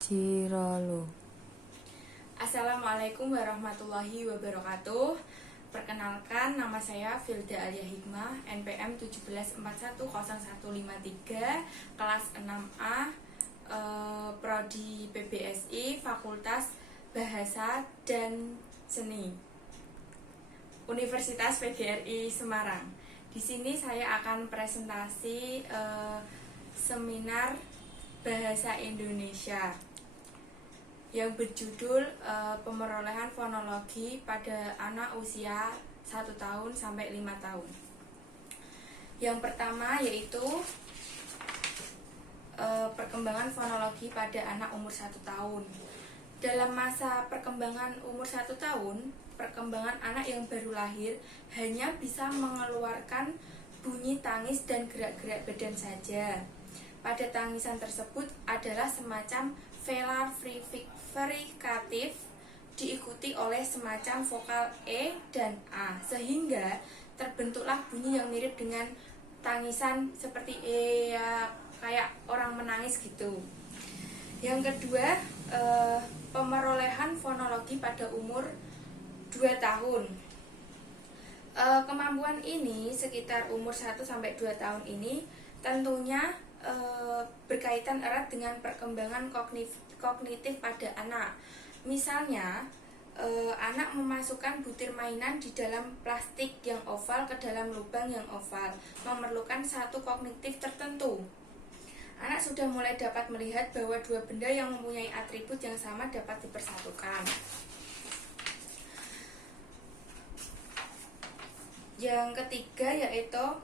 Ciralo. Assalamualaikum warahmatullahi wabarakatuh. Perkenalkan, nama saya Filda Alia Hikmah, NPM 17410153, kelas 6A, Prodi PBSI, Fakultas Bahasa dan Seni, Universitas PGRI Semarang. Di sini saya akan presentasi seminar Bahasa Indonesia yang berjudul pemerolehan fonologi pada anak usia 1 tahun sampai 5 tahun. Yang pertama yaitu perkembangan fonologi pada anak umur 1 tahun. Dalam masa perkembangan umur 1 tahun, perkembangan anak yang baru lahir hanya bisa mengeluarkan bunyi tangis dan gerak-gerak badan saja. Pada tangisan tersebut adalah semacam velar frikatif diikuti oleh semacam vokal E dan A, sehingga terbentuklah bunyi yang mirip dengan tangisan seperti E, ya, kayak orang menangis gitu. Yang kedua, pemerolehan fonologi pada umur 2 tahun. Kemampuan ini sekitar umur 1-2 tahun ini tentunya berkaitan erat dengan perkembangan kognitif pada anak. Misalnya, anak memasukkan butir mainan di dalam plastik yang oval ke dalam lubang yang oval, memerlukan satu kognitif tertentu. Anak sudah mulai dapat melihat bahwa dua benda yang mempunyai atribut yang sama dapat dipersatukan. Yang ketiga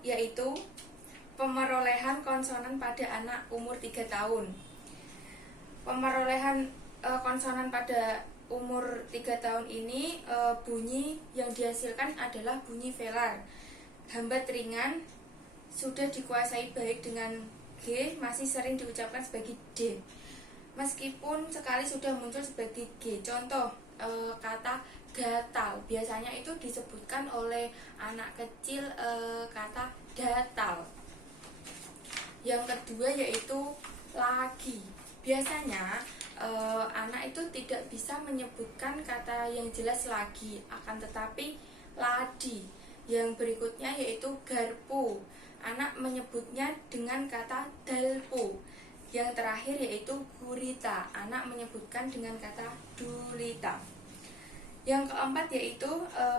yaitu pemerolehan konsonan pada anak umur 3 tahun. Pemerolehan konsonan pada umur 3 tahun ini, bunyi yang dihasilkan adalah bunyi velar. Hambat ringan sudah dikuasai baik dengan G, masih sering diucapkan sebagai D, meskipun sekali sudah muncul sebagai G. Contoh, kata gatal biasanya itu disebutkan oleh anak kecil, kata gatal. Yang kedua yaitu lagi. Biasanya anak itu tidak bisa menyebutkan kata yang jelas lagi, akan tetapi ladi. Yang berikutnya yaitu garpu. Anak menyebutnya dengan kata dalpu. Yang terakhir yaitu gurita. Anak menyebutkan dengan kata dulita. Yang keempat yaitu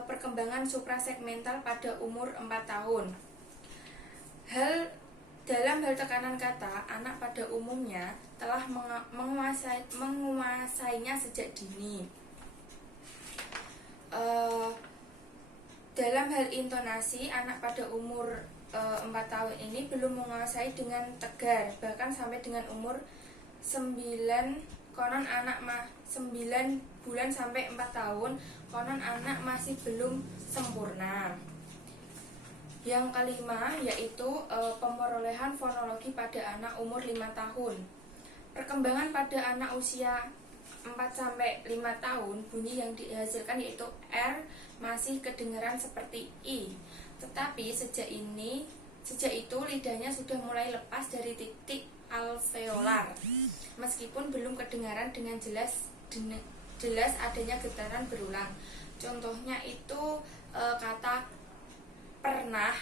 perkembangan suprasegmental pada umur 4 tahun. Dalam hal tekanan kata, anak pada umumnya telah menguasainya sejak dini. Dalam hal intonasi, anak pada umur 4 tahun ini belum menguasai dengan tegar, bahkan sampai dengan umur 9 bulan sampai 4 tahun, konon anak masih belum sempurna. Yang kelima yaitu pemerolehan fonologi pada anak umur 5 tahun. Perkembangan pada anak usia 4-5 tahun, bunyi yang dihasilkan yaitu R masih kedengaran seperti I. Tetapi sejak itu lidahnya sudah mulai lepas dari titik alveolar, meskipun belum kedengaran dengan jelas adanya getaran berulang. Contohnya itu kata pernah,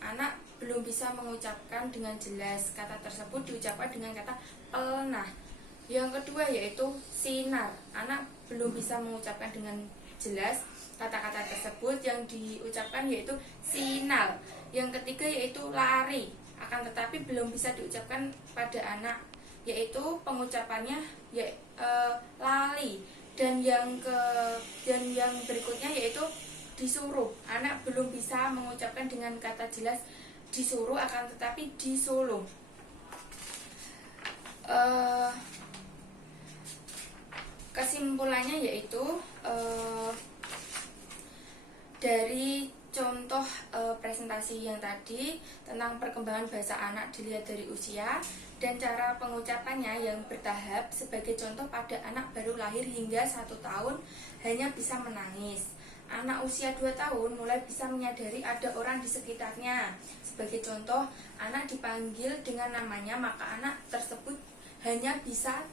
anak belum bisa mengucapkan dengan jelas. Kata tersebut diucapkan dengan kata pelnah. Yang kedua yaitu sinar. Anak belum bisa mengucapkan dengan jelas kata-kata tersebut, yang diucapkan yaitu sinal. Yang ketiga yaitu lari, akan tetapi belum bisa diucapkan pada anak, yaitu pengucapannya lali. Dan yang berikutnya yaitu disuruh. Anak belum bisa mengucapkan dengan kata jelas disuruh, akan tetapi disuluh. Kesimpulannya yaitu dari contoh presentasi yang tadi tentang perkembangan bahasa anak dilihat dari usia dan cara pengucapannya yang bertahap. Sebagai contoh, pada anak baru lahir hingga 1 tahun hanya bisa menangis. Anak usia 2 tahun mulai bisa menyadari ada orang di sekitarnya. Sebagai contoh, anak dipanggil dengan namanya, maka anak tersebut hanya bisa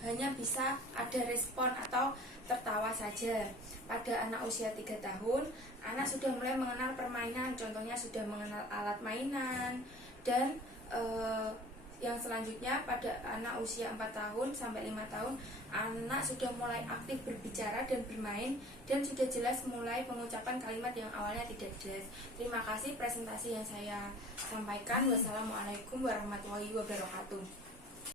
hanya bisa ada respon atau tertawa saja. Pada anak usia 3 tahun, anak sudah mulai mengenal permainan, contohnya sudah mengenal alat mainan. Dan yang selanjutnya pada anak usia 4 tahun sampai 5 tahun, anak sudah mulai aktif berbicara dan bermain, dan sudah jelas mulai mengucapkan kalimat yang awalnya tidak jelas. Terima kasih presentasi yang saya sampaikan. Wassalamualaikum warahmatullahi wabarakatuh.